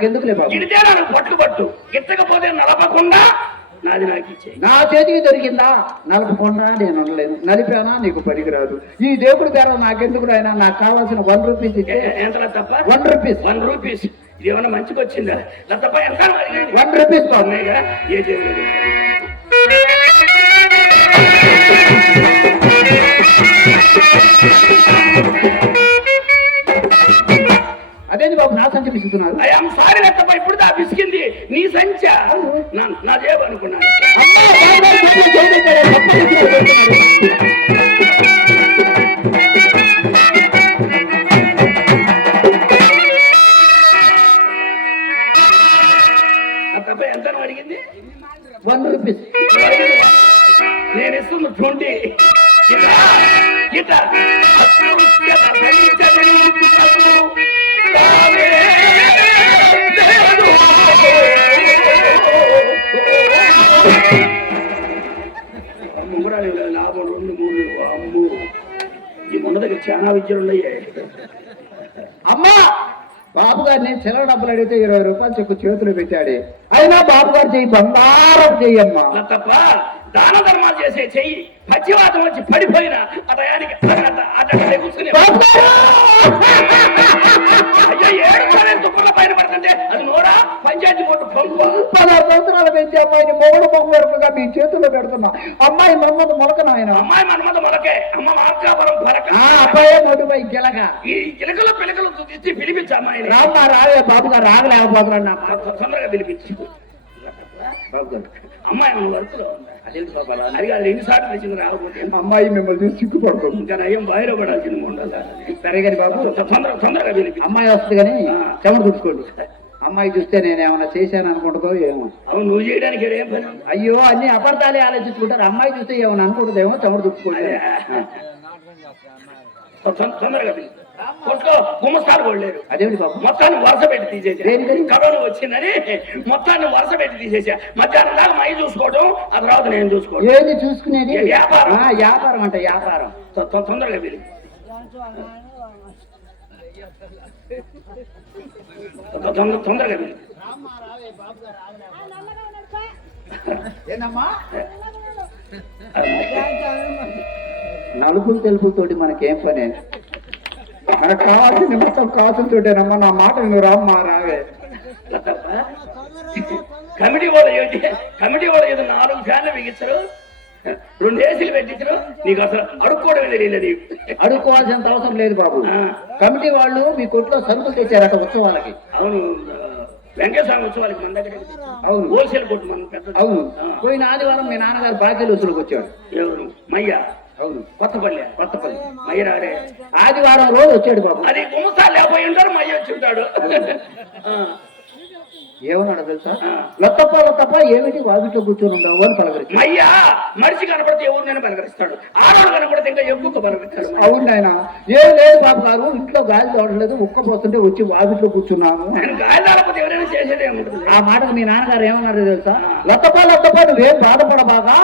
నాకెందుకులే బాబు? నాకు పట్టు పట్టు. గిట్టకపోతే నలపకుండా నాది నాకు ఇచ్చే నా చేతికి దొరికిందా? నలపకుండా నేను ఉండలేను నలిపానా? నీకు పనికిరాదు. ఈ దేవుడి ధర నాకెందుకు అయినా నాకు కావాల్సిన వన్ రూపీస్ ఇచ్చే. ఎంత తప్ప వన్ రూపీస్ వన్ రూపీస్ ఇది ఏమన్నా మంచిగా వచ్చిందా లతప్ప ఎంత? వన్ రూపీస్ బాబు. ఏ దేవుడు? నా సంచి ఐఎమ్ సారీ ఇప్పుడు దా పిసికింది నీ సంచ నా- అనుకున్నాను. ఎంత అడిగింది? వన్ రూపీస్ నేను ఇస్తుంది ట్వంటీ. ఇట్లా ఇట్లా. విద్యలు ఉన్నాయి అమ్మా బాబు గారు నేను చిల్లర డబ్బులు అడిగితే ఇరవై రూపాయలు చెక్కు చేతులు పెట్టాడు. అయినా బాబు గారు చెయ్యి బంగారం చెయ్యమ్మా. తప్ప దాన ధర్మాలు చేసే చెయ్యి పచ్చివాతం వచ్చి పడిపోయిన అతయానికి అట్లా కూర్చుని. బాబు గారు! అయ్యో ఏడు పడేది దుఃఖంలో పైన పడుతుంటే అది నోరా పంచాయతీ బోర్డు పదహారు సంవత్సరాలు పెంచి అమ్మాయిని మొగడు మొగ్గు వరకుగా మీ చేతుల్లో పెడుతున్నా. అమ్మాయి మమ్మల్ని మొలక నాయన. అమ్మాయి మన్మద మొలకే అమ్మ మార్కాపురం పరక. అబ్బాయే నోటిపై గిలక ఈ గిలకలు పిలకలు పిలిపించు అమ్మాయిని. రామ్మా రావే బాబు గారు రాగలేకపోతున్నాడు నా మాట. తొందరగా పిలిపించు. బాబు అమ్మాయి వరుసలో ఉందా? అదేంటి బాబు అలా? అది కాదు ఎన్నిసార్లు తెచ్చింది రాకపోతే అమ్మాయి మిమ్మల్ని చూసి సిగ్గుపడుతుంది. ఇంకా నయం బయట పడాల్సింది ఉండాలి సరే కానీ బాబు తొందరగా తొందరగా అమ్మాయి వస్తుంది కానీ చెమట తుడుచుకోండి. అమ్మాయి చూస్తే నేను ఏమైనా చేశాను అనుకుంటుందో ఏమో. అవును నువ్వు చేయడానికి ఏం పని? అయ్యో అన్ని అబద్ధాలే ఆలోచించుకుంటారు. అమ్మాయి చూస్తే ఏమైనా అనుకుంటుందేమో చెమట తుడుచుకోండి. తొందరగా కొట్లో గుమ్మస్తాలు కొడలేరు అదేమిటి బాబు? మొత్తాన్ని వరుస పెట్టి తీసేసా? కరోనా వచ్చిందని మొత్తాన్ని వరుస పెట్టి తీసేసా. మధ్యాహ్నం దాకా మై చూసుకోవడం ఆ తర్వాత నేను చూసుకోవడం ఏంది చూసుకునేది? వ్యాపారం? ఆ, వ్యాపారం అంట వ్యాపారం. తొందరగా తొందర- తొందరగా ఏందమ్మా? నలుపులు తెలుపుతోటి మనకేం పని? మనకు కావాల్సింది మొత్తం కాసులతోటేనమ్మా నా మాట నువ్వు రామ్మా రావే. కమిటీ వాళ్ళు ఏంటి కమిటీ వాళ్ళు ఏదో నాలుగు ఫ్యాన్లు బిగించరు రెండు ఏసీలు పెట్టించరు నీకు అసలు అడుక్కోవడమే తెలియదు నీకు అడుక్కోవాల్సినంత అవసరం లేదు బాబు. కమిటీ వాళ్ళు మీ కొట్లో సరుకులు తెచ్చారట ఉత్సవాలకి. అవును వెంకటస్వామి ఉత్సవాలకి మన దగ్గర. అవును. హోల్సేల్ కొట్టు మన పెద్ద అవును. పోయిన ఆదివారం మీ నాన్నగారు బాకీలు వసూలుకు వచ్చాడు ఎవరు? మయ్య. కొత్తపల్లి కొత్తపల్లి మయ్య రాడే ఆదివారం రోజు వచ్చాడు బాబు. అది గుమ్మసాలు లేకపోయి ఉంటారు మయ్య వచ్చి ఉంటాడు. ఏమన్నాడు తెలుసా. లొత్తప్ప లొత్తప్ప ఏమిటి వాకిట్లో కూర్చొని ఉండవు అని పలకరించి మయ్య మనిషి కనపడితే ఎవరినైనా పలకరిస్తాడు? ఆడవాళ్ళు కనపడితే ఇంకా ఎక్కువ పలకరిస్తాడు అవును ఆయన ఏం లేదు బాబు గారు ఇంట్లో గాలి తోడలేదు ఉక్క పోతుంటే వచ్చి వాకిట్లో కూర్చున్నాను గాలి తాగకపోతే ఎవరైనా చేసేదే ఆ మాటకు మీ నాన్నగారు ఏమన్నారు తెలుసా? లొత్తప్ప లొత్తప్ప నువ్వేం బాధపడబాగా?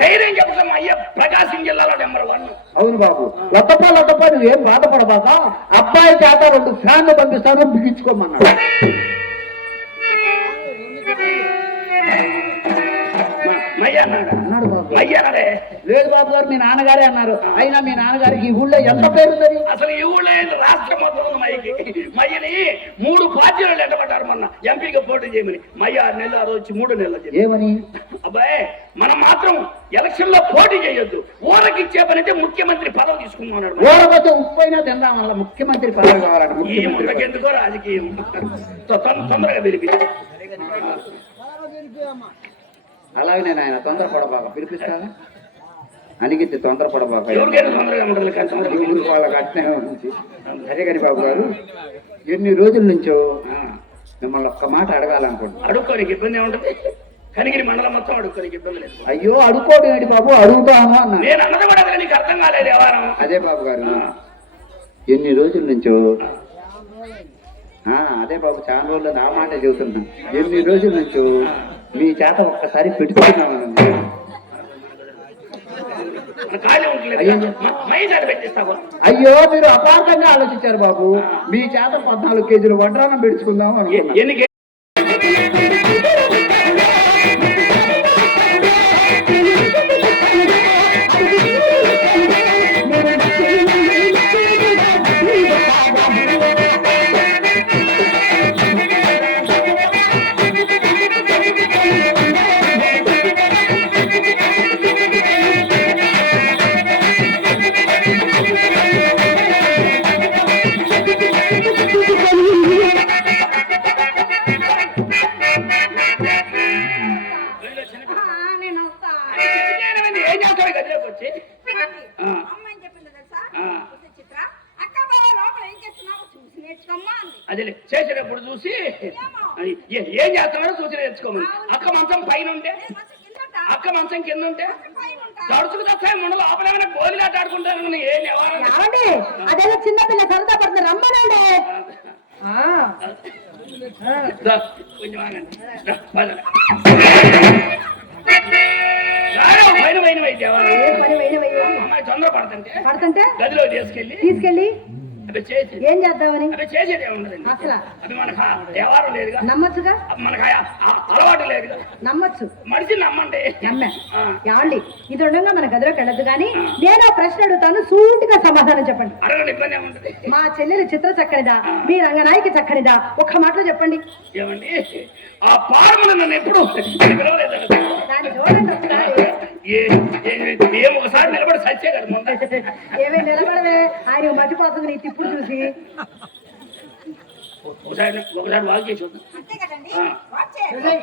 ధైర్యం చెప్పడం అయ్య ప్రకాశం జిల్లాలో నెంబర్ వన్. అవును బాబు. లొత్తప్ప లొత్తప్ప నువ్వేం బాధపడబాగా? అబ్బాయి చేత రెండు ఫ్యాన్లు పంపిస్తాను బిగించుకోమన్నాడు. అన్నాడు అన్నాడు బాబు. అన్నాడే లేదు బాబు గారు మీ నాన్నగారే అన్నారు. అయినా మీ నాన్నగారికి ఈ ఊళ్ళో ఎంత పేరుందని అసలు ఈ ఊళ్ళో రాష్ట్రం మొత్తం ఉంది మయ్యకి మయ్యని మూడు పార్టీలు ఎండబడ్డారు మొన్న. ఎంపీగా పోటీ చేయమని. మయ్య ఆరు నెలలు ఆ రోజు మూడు నెలలు ఏమని? అబ్బాయి మనం మాత్రం ఎలక్షన్లో పోటీ చేయొద్దు. ఊరకి ఇచ్చే పని అయితే ముఖ్యమంత్రి పదవి తీసుకున్నాడు ఊరకొచ్చే ఉప్పైనా తిందాం వల్ల ముఖ్యమంత్రి పదవి కావాలంట. ముఖకెందుకో రాజకీయం. తొందరగా పిలిపి అలాగే నేను ఆయన తొందరపడబాక పిలిపిస్తాను అనిగితే తొందరపడబాక ఉంటుంది వాళ్ళకి అట్నే ఉంది సరే కానీ బాబు గారు ఎన్ని రోజుల నుంచో మిమ్మల్ని ఒక్క మాట అడగాలనుకుంటున్నాను అడుక్కోనికి ఇబ్బంది ఏముంటుంది? కనిగిరి మండలం మొత్తం అడుక్కోనికి ఇబ్బంది లేదు. అయ్యో అడుక్కోడు ఏంటి బాబు? అడుగుతాను అన్నాను నేను అన్నది కూడా అదే నీకు అర్థం కాలేదు వ్యవహారం. అదే బాబు గారు ఎన్ని రోజుల నుంచో అదే బాబు చాలా రోజులు ఆ మాట చెబుతున్నాను ఎన్ని రోజుల నుంచో మీ చేత ఒక్కసారి ఉంటుంది అయ్యో. మీరు అపార్థంగా ఆలోచించారు బాబు. మీ చేత పద్నాలుగు కేజీలు వడ్రానం పెట్టుకుందాం ఎన్ని ఏ- చేస్తున్నాడో చూసి నేర్చుకోమని అక్క మంచం పైన ఉంటే అక్క మంచం కింద ఉంటే తడుచుకు తెస్తాయి ముండలు ఆపలేమైనా గోలిగా ఆడుకుంటాను ఏం అదేదో చిన్నపిల్ల సరదా పడుతుంది. రమ్మనండి. పైన పడుతుంటే పడుతుంటే? గదిలో తీసుకెళ్ళి తీసుకెళ్ళి ఏం చేద్దామని? అవి చేసేది ఉండదండి అసలు? అవి మనకు ఆ వ్యవహారం లేదుగా. నమ్మచ్చుగా? మనకు అలవాటు లేదుగా. నమ్మచ్చు. మనిషి నమ్మండి నమ్మా. యాండి ఇది ఉండగా మన గదిలోకి వెళ్ళదు కానీ నేను ఆ ప్రశ్న అడుగుతాను సూటిగా సమాధానం చెప్పండి. అడగండి ఇబ్బంది ఏముంటది? మా చెల్లెలు చిత్ర చక్కనిదా? మీ రంగనాయకి చక్కనిదా? ఒక్క మాటలో చెప్పండి. ఏమండి? ఆ నన్ను ఎప్పుడు దాన్ని చూడండి ఒకసారి. ఏ- ఏ- ఏం ఒకసారి నిలబడి సచ్చే కదా ముందు. ఏమే నిలబడవే? ఆయన మర్చిపోతుంది నీ తిప్పుడు చూసి. ఒకసారి ఒకసారి వాక్ చేసి చూద్దాం. అంతే కదండి? ఆ. వాచ్ చేయండి.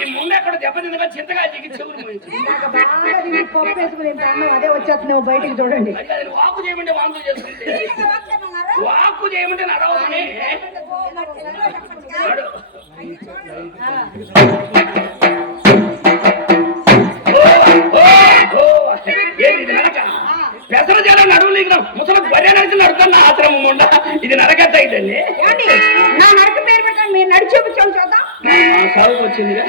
ఈ ముందు ఎక్కడ దెబ్బతిందగా చింతగా దిగి చెవులు పప్పు వేసుకుని అన్నం అదే వచ్చేస్తున్నావు బయటికి చూడండి. వాకు చేయమంటే వాంతులు చేసుకుంటే? వాకు చేయమంటే నడవమని. పెసర జల నడువు లేక ముసలి బర్రె నడిచి నడుతున్న ఆశ్రమం ఉండ ఇది నరకత ఇదండి నా నడక పేరు పెట్టండి మీరు నడిచి చూపించండి చూద్దాం సాగుకు వచ్చిందిగా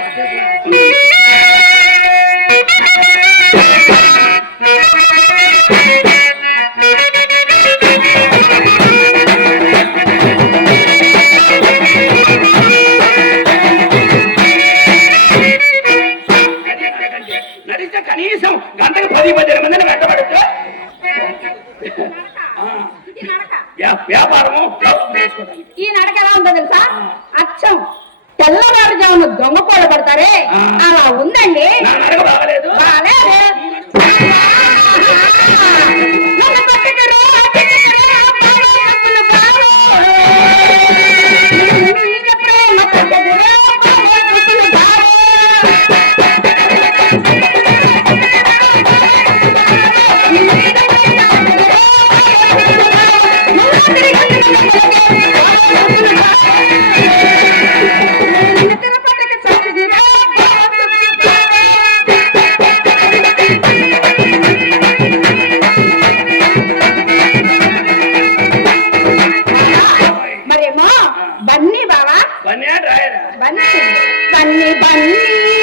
you. దొంగ కోళ్ళ పడతారే. అలా ఉందండి. బాగలేదు. బన్నీ బావా? బన్నీ బన్నీ బన్నీ.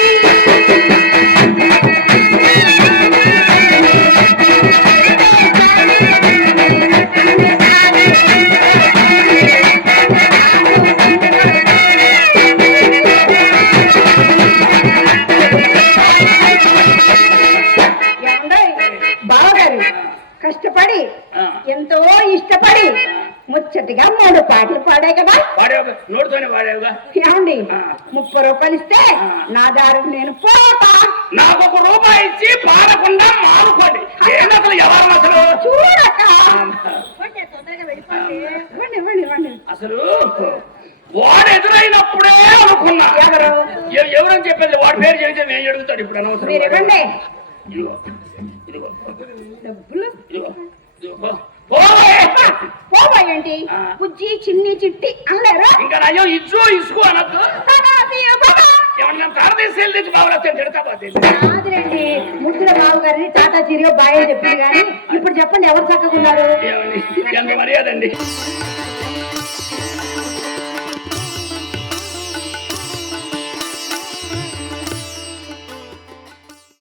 నోటితోనే వాడేవుగా? ఏమండి. ముప్పై రూపాయలు ఇస్తే. నా దారికి నేను పోతా. నాకు ఒక రూపాయి ఇచ్చి పాడకుండా మారుకోండి. ఏంటి అసలు ఎవరు అసలు? చూడక. ఇవ్వండి ఇవ్వండి ఇవ్వండి అసలు వాడు ఎదురైనప్పుడే అనుకున్నా. ఎవరు? ఎవరని చెప్పేది? వాడి పేరు చెబితే మేము అడుగుతాడు ఇప్పుడు అనవసరం ఏమన్నా తారదేశం వెళ్ళి బాబులతో తిడతా పోతే కాదులేండి ముద్దుల బాబు గారిని టాటా చిరియో బాయ్ అని చెప్పింది కానీ ఇప్పుడు చెప్పండి ఎవరు చక్కగా ఉన్నారు? మర్యాదండి.